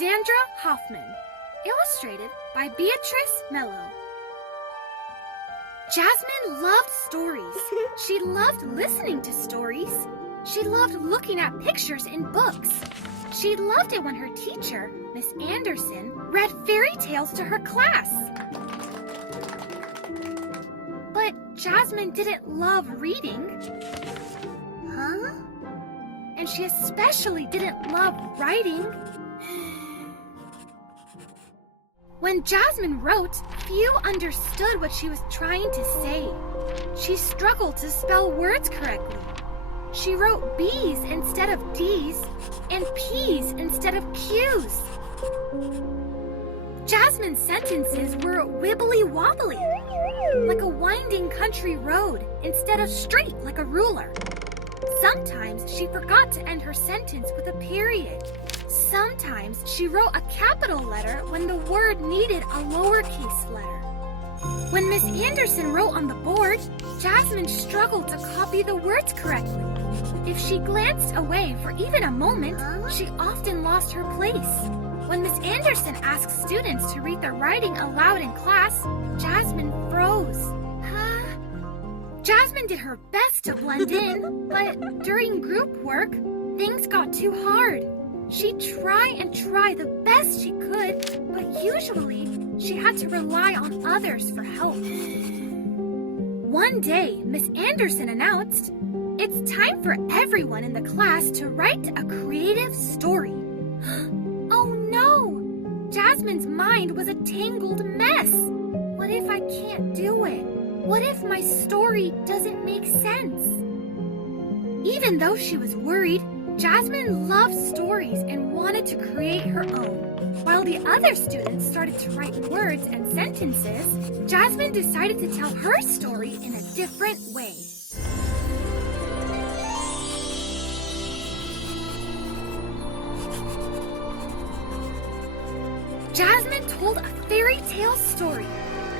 Alexandra Hoffman. Illustrated by Beatrice Mello. Jasmine loved stories. She loved listening to stories. She loved looking at pictures in books. She loved it when her teacher, Miss Anderson, read fairy tales to her class. But Jasmine didn't love reading. Huh? And she especially didn't love writing. When Jasmine wrote, few understood what she was trying to say. She struggled to spell words correctly. She wrote B's instead of D's and P's instead of Q's. Jasmine's sentences were wibbly-wobbly, like a winding country road instead of straight like a ruler. Sometimes she forgot to end her sentence with a period. Sometimes she wrote a capital letter when the word needed a lowercase letter. When Miss Anderson wrote on the board, Jasmine struggled to copy the words correctly. If she glanced away for even a moment, she often lost her place. When Miss Anderson asked students to read their writing aloud in class, Jasmine froze. Jasmine did her best to blend in, but during group work, things got too hard. She'd try the best she could, but usually she had to rely on others for help. One day, Miss Anderson announced, "It's time for everyone in the class to write a creative story." Oh no! Jasmine's mind was a tangled mess. What if I can't do it? What if my story doesn't make sense? Even though she was worried, Jasmine loved stories and wanted to create her own. While the other students started to write words and sentences, Jasmine decided to tell her story in a different way. Jasmine told a fairy tale story,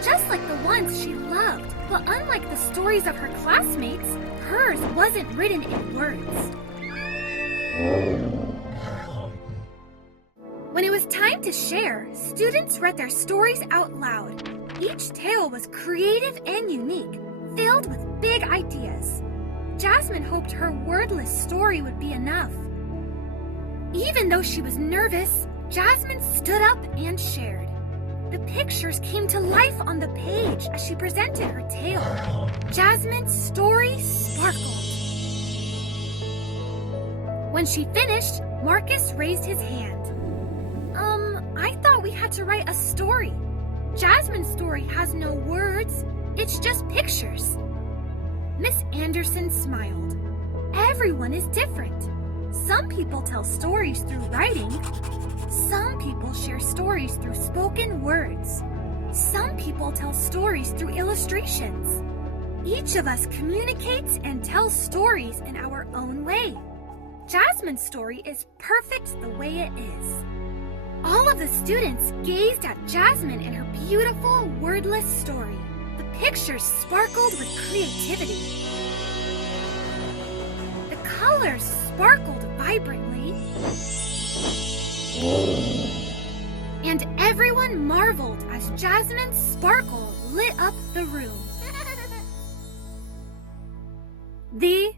just like the ones she loved. But unlike the stories of her classmates, hers wasn't written in words. When it was time to share, students read their stories out loud. Each tale was creative and unique, filled with big ideas. Jasmine hoped her wordless story would be enough. Even though she was nervous, Jasmine stood up and shared. The pictures came to life on the page as she presented her tale. Jasmine's story sparkled. When she finished, Marcus raised his hand. I thought we had to write a story. Jasmine's story has no words. It's just pictures. Miss Anderson smiled. Everyone is different. Some people tell stories through writing. Some people share stories through spoken words. Some people tell stories through illustrations. Each of us communicates and tells stories in our own way. Jasmine's story is perfect the way it is. All of the students gazed at Jasmine and her beautiful wordless story. The pictures sparkled with creativity. The colors sparkled vibrantly. And everyone marveled as Jasmine's sparkle lit up the room. The